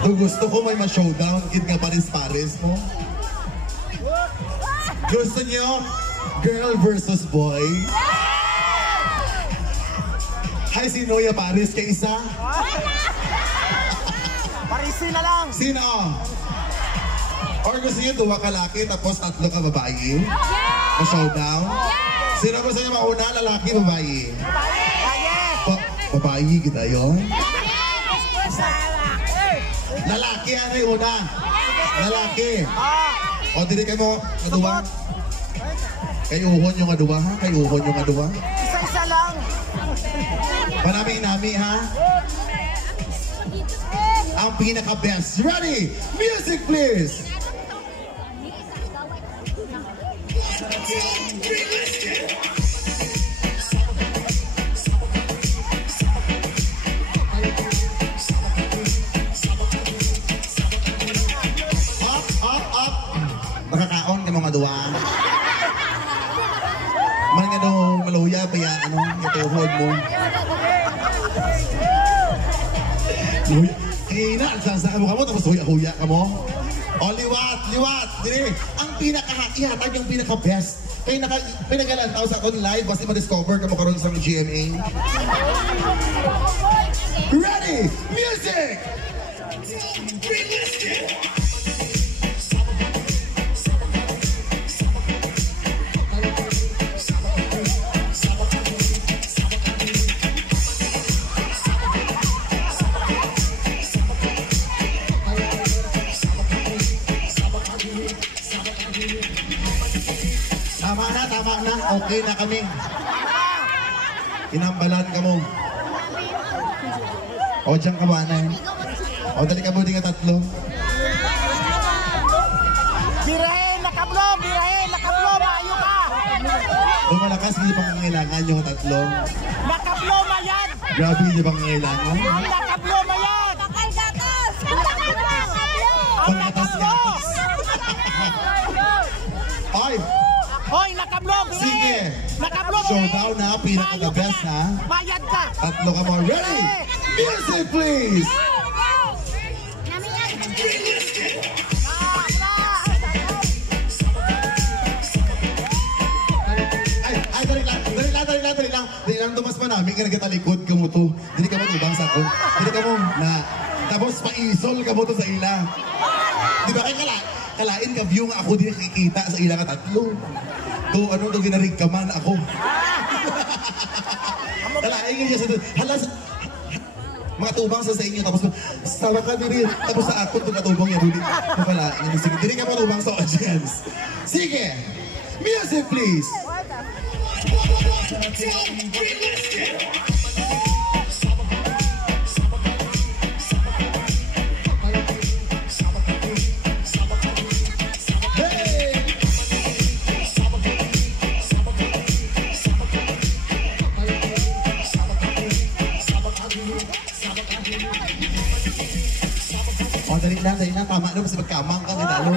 Kung gusto ko may ma-showdown, kid nga paris-paris mo. Gusto niyo, girl versus boy? Hi, si Noya Paris kay isa? Parisin na lang! Sino? Or gusto niyo duwa ka laki tapos tatlo ka babae? Ma-showdown? Sino gusto niyo mauna? Lalaki, babae? Babae kita yun? Lalaki ano yung una? Lalaki. O dili kayo mo kaduwa? Kayuhon yung kaduwa ha? Kayuhon yung kaduwa? Isa-isa lang. Panami-nami ha? Ang pinaka-best. Ready? Music please! Nakakaon ka mga duwa. Man nga daw maluya pa yan, ano, ituhod mo. Kina, nagsasaka mo ka mo, tapos huya-huya ka mo. O, liwat, dili. Ang pinaka-ihatag yung pinaka-best. Kaya pinagalantaw sa akong live, basta ma-discover ka mo karoon sa GMA. Ready, music! Tama na, okay na kami. Inambalan ka mo. O, dyan ka ba na? O, dali ka mo din ka tatlo. Birahin, nakablom, maayo ka. Lumalakas, hindi pang kailangan yung tatlo. Nakabloma yan. Grabe, hindi pang kailangan. Nakabloma yan. Bakal-gatas! Ang nakablom. Ay! Hoy, nakablom. Sige! Nakablom. Showdown na, pinaka-the best ha. Bayad ka. Tatlo ka mo. Ready? Music please! Dali lang tumas pa namin ka nagkatalikod ka mo to. Dili ka mo tubang sa ako. Dili ka mo na tapos paisol ka mo to sa ila. Di ba kaya kalain ka view nga ako din nakikita sa ila ka tatlo. To ano to ginarig ka man ako. Kalain nga siya sa halas mga tubang sa inyo tapos sawa ka din tapos sa ako to katubang niya dili. Pala, sige, dili ka mo tubang sa audience. Sige. Music please. Dali lang, tama na, kasi magkamang ka, ginalo.